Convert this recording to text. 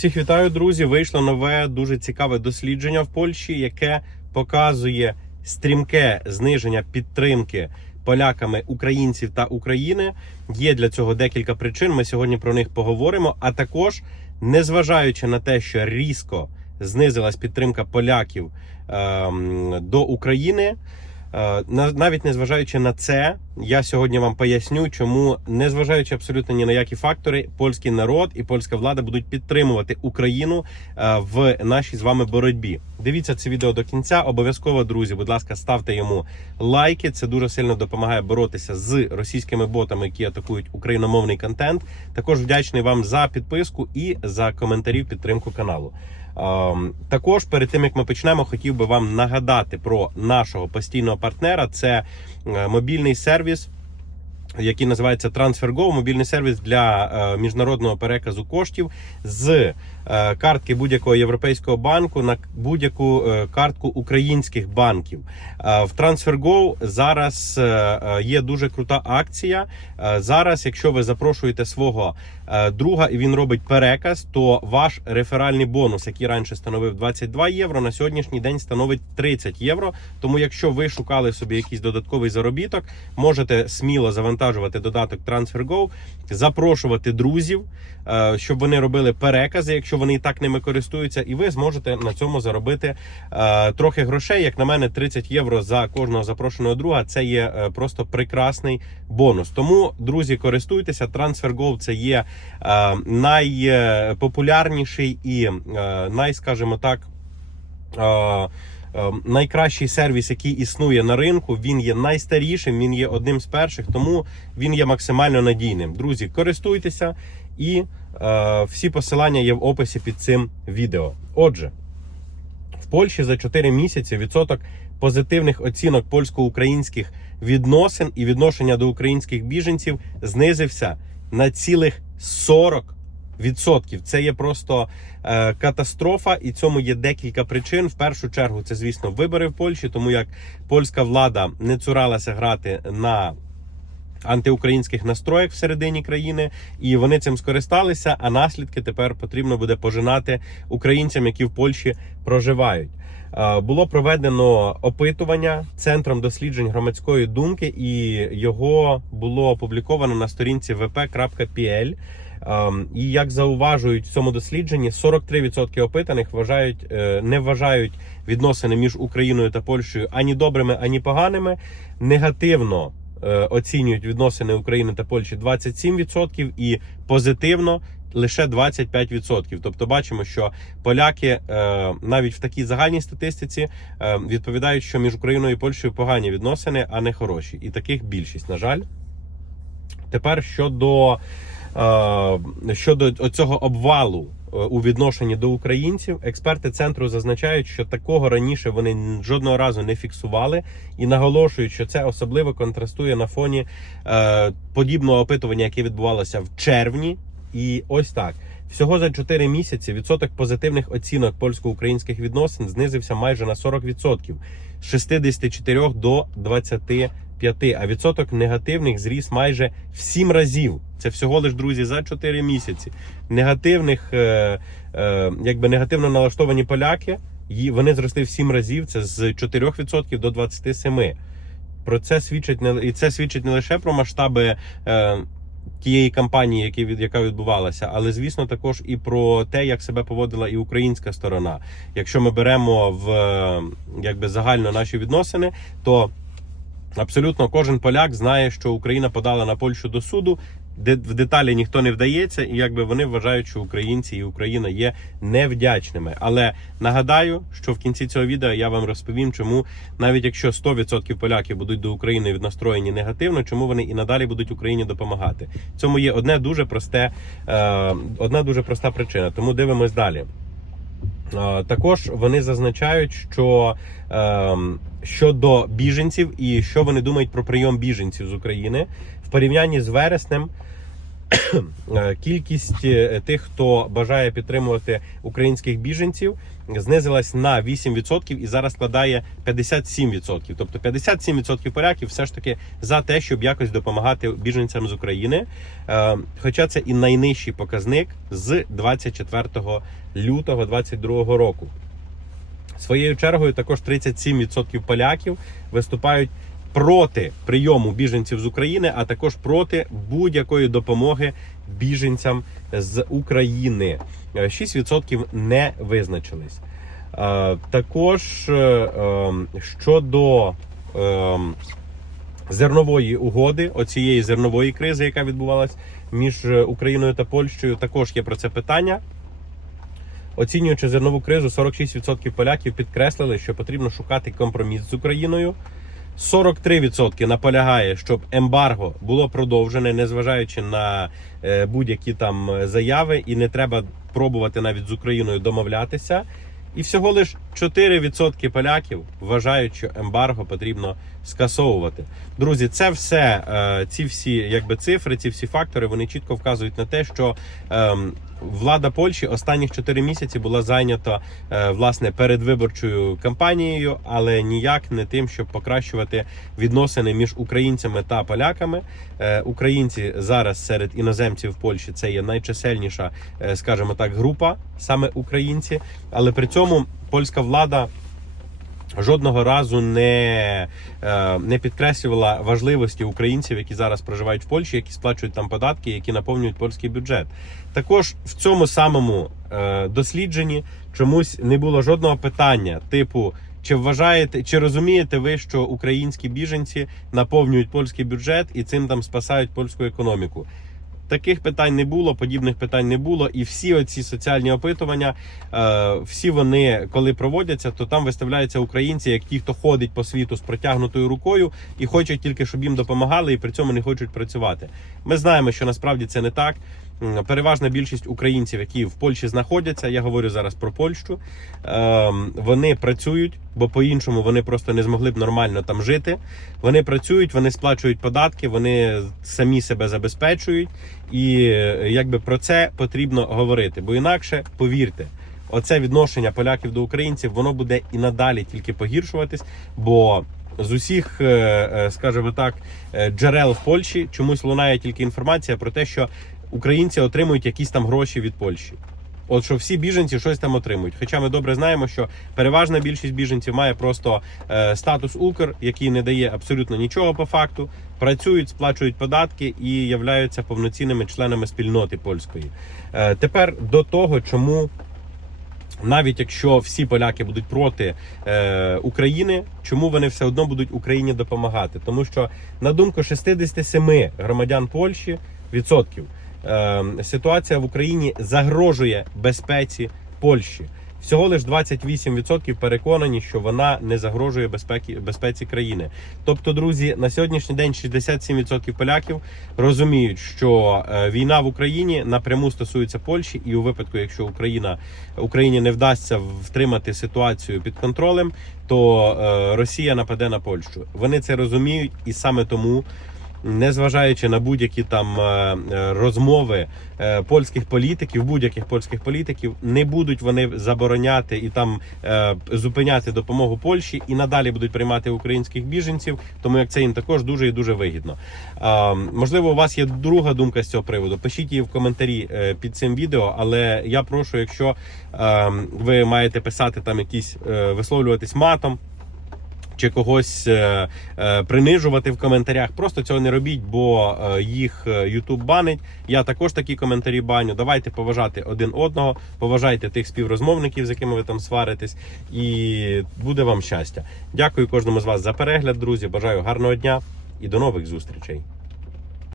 Всіх вітаю, друзі. Вийшло нове дуже цікаве дослідження в Польщі, яке показує стрімке зниження підтримки поляками українців та України. Є для цього декілька причин. Ми сьогодні про них поговоримо. А також, незважаючи на те, що різко знизилась підтримка поляків ем, до України. Е, на- Навіть незважаючи на це, я сьогодні вам поясню, чому, незважаючи абсолютно ні на які фактори, польський народ і польська влада будуть підтримувати Україну е, в нашій з вами боротьбі. Дивіться це відео до кінця. Обов'язково, друзі, будь ласка, ставте йому лайки. Це дуже сильно допомагає боротися з російськими ботами, які атакують україномовний контент. Також вдячний вам за підписку і за коментарі в підтримку каналу. Також перед тим як ми почнемо, хотів би вам нагадати про нашого постійного партнера. Це е, мобільний сервіс. Який називається TransferGo, мобільний сервіс для е, міжнародного переказу коштів з е, картки будь-якого європейського банку на будь-яку е, картку українських банків. В TransferGo зараз є дуже крута акція. Зараз, якщо ви запрошуєте свого друга і він робить переказ, то ваш реферальний бонус, який раніше становив 22 євро, на сьогоднішній день становить 30 євро. Тому, якщо ви шукали собі якийсь додатковий заробіток, можете сміло завантажувати додаток TransferGo, запрошувати друзів, е, щоб вони робили перекази, якщо вони і так ними користуються, і ви зможете на цьому заробити е, трохи грошей. Як на мене, 30 євро за кожного запрошеного друга це є е, просто прекрасний бонус. Тому, друзі, користуйтеся. TransferGo це є найпопулярніший і най, скажімо так. Е, е, Найкращий сервіс, який існує на ринку, він є найстарішим, він є одним з перших, тому він є максимально надійним. Друзі, користуйтеся, і е, всі посилання є в описі під цим відео. Отже, в Польщі за 4 місяці відсоток позитивних оцінок польсько-українських відносин і відношення до українських біженців знизився на цілих 40 відсотків. Це є просто е, катастрофа, і цьому є декілька причин. В першу чергу, це звісно вибори в Польщі, тому як польська влада не цуралася грати на антиукраїнських настроях всередині країни, і вони цим скористалися. А наслідки тепер потрібно буде пожинати українцям, які в Польщі проживають. Е, Було проведено опитування центром досліджень громадської думки, і його було опубліковано на сторінці vp.pl. Ем, І як зауважують в цьому дослідженні, 43% опитаних вважають е, не вважають відносини між Україною та Польщею ані добрими, ані поганими. Негативно е, оцінюють відносини України та Польщі 27% і позитивно лише 25%. Тобто бачимо, що поляки е, навіть в такій загальній статистиці відповідають, що між Україною і Польщею погані відносини, а не хороші. І таких більшість, на жаль. Тепер щодо, щодо цього обвалу е, у відношенні до українців, експерти центру зазначають, що такого раніше вони жодного разу не фіксували і наголошують, що це особливо контрастує на фоні е, подібного опитування, яке відбувалося в червні. І ось так. Всього за 4 місяці відсоток позитивних оцінок польсько-українських відносин знизився майже на 40%. з 64 до 25, а відсоток негативних зріс майже в 7 разів. Це всього лиш, друзі, за 4 місяці. Негативних, е, е, якби негативно налаштовані поляки, вони зросли в 7 разів. Це з 4% до 27%. Про це свідчить не і це свідчить не лише про масштаби. Е, Тієї кампанії, які від яка відбувалася, але звісно також і про те, як себе поводила і українська сторона. Якщо ми беремо в е, якби загально наші відносини, то абсолютно кожен поляк знає, що Україна подала на Польщу до суду. Де в деталі ніхто не вдається, і якби вони вважають, що українці і Україна є невдячними. Але нагадаю, що в кінці цього відео я вам розповім, чому навіть якщо 100% поляків будуть до України настроєні негативно, чому вони і надалі будуть Україні допомагати. Цьому є одне дуже просте, е, одна дуже проста причина. Тому дивимось далі. Також вони зазначають, що е, щодо біженців і що вони думають про прийом біженців з України в порівнянні з вереснем. Е, Кількість е, тих, хто бажає підтримувати українських біженців, знизилась на 8% і зараз складає 57%. Тобто 57% поляків все ж таки за те, щоб якось допомагати біженцям з України. Е, Хоча це і найнижчий показник з 24 лютого 2022 року. Своєю чергою також 37% поляків виступають проти прийому біженців з України, а також проти будь-якої допомоги біженцям з України. Е, 6% не визначились. Е, Також е, е, щодо е, зернової угоди, оцієї зернової кризи, яка відбувалась між е, Україною та Польщею, також є про це питання. Оцінюючи зернову кризу, 46% поляків підкреслили, що потрібно шукати компроміс з Україною. 43% наполягає, щоб ембарго було продовжене, незважаючи на е, будь-які там заяви, і не треба пробувати навіть з Україною домовлятися. І всього лиш 4% поляків вважають, що ембарго потрібно скасовувати. Друзі, це все, е, ці всі якби цифри, ці всі фактори, вони чітко вказують на те, що ем, влада Польщі останніх 4 місяці була зайнята е, власне передвиборчою кампанією, але ніяк не тим, щоб покращувати відносини між українцями та поляками. Е, Українці зараз серед іноземців в Польщі це є найчисельніша, скажімо так, група, саме українці, але при цьому польська влада. Жодного разу не, е, не підкреслювала важливості українців, які зараз проживають в Польщі, які сплачують там податки, які наповнюють польський бюджет. Також в цьому самому е, дослідженні чомусь не було жодного питання, типу. Чи вважаєте, чи розумієте ви, що українські біженці наповнюють польський бюджет і цим там спасають польську економіку? Таких питань не було, подібних питань не було, і всі оці соціальні опитування, е, всі вони, коли проводяться, то там виставляються українці, як ті, хто ходить по світу з протягнутою рукою і хочуть тільки, щоб їм допомагали, і при цьому не хочуть працювати. Ми знаємо, що насправді це не так. Переважна більшість українців, які в Польщі знаходяться, я говорю зараз про Польщу, ем, вони працюють, бо по-іншому вони просто не змогли б нормально там жити. Вони працюють, вони сплачують податки, вони самі себе забезпечують, і е, якби про це потрібно говорити. Бо інакше, повірте, оце відношення поляків до українців воно буде і надалі тільки погіршуватись, бо з усіх, е, е, скажімо так, джерел в Польщі чомусь лунає тільки інформація про те, що українці отримують якісь там гроші від Польщі. От що всі біженці щось там отримують. Хоча ми добре знаємо, що переважна більшість біженців має просто е, статус Укр, який не дає абсолютно нічого по факту. Працюють, сплачують податки і являються повноцінними членами спільноти польської. Е, тепер до того, чому. Навіть якщо всі поляки будуть проти е, України, чому вони все одно будуть Україні допомагати? Тому що на думку 67 громадян Польщі відсотків ситуація в Україні загрожує безпеці Польщі. Всього лиш 28% переконані, що вона не загрожує безпеки безпеці країни. Тобто, друзі, на сьогоднішній день 67% поляків розуміють, що е, війна в Україні напряму стосується Польщі, і у випадку, якщо Україна Україні не вдасться втримати ситуацію під контролем, то е, Росія нападе на Польщу. Вони це розуміють, і саме тому. Незважаючи на будь-які там е, е, розмови е, польських політиків, будь-яких польських політиків, не будуть вони забороняти і там зупиняти допомогу Польщі і надалі будуть приймати українських біженців, тому як це їм також дуже і дуже вигідно. Можливо, у вас є друга думка з цього приводу. Пишіть її в коментарі під цим відео, але я прошу, якщо ви маєте писати там якісь висловлюватись матом чи когось е, е, принижувати в коментарях. Просто цього не робіть, бо е, їх Ютуб банить. Я також такі коментарі баню. Давайте поважати один одного, поважайте тих співрозмовників, з якими ви там сваритесь, і буде вам щастя. Дякую кожному з вас за перегляд, друзі. Бажаю гарного дня і до нових зустрічей.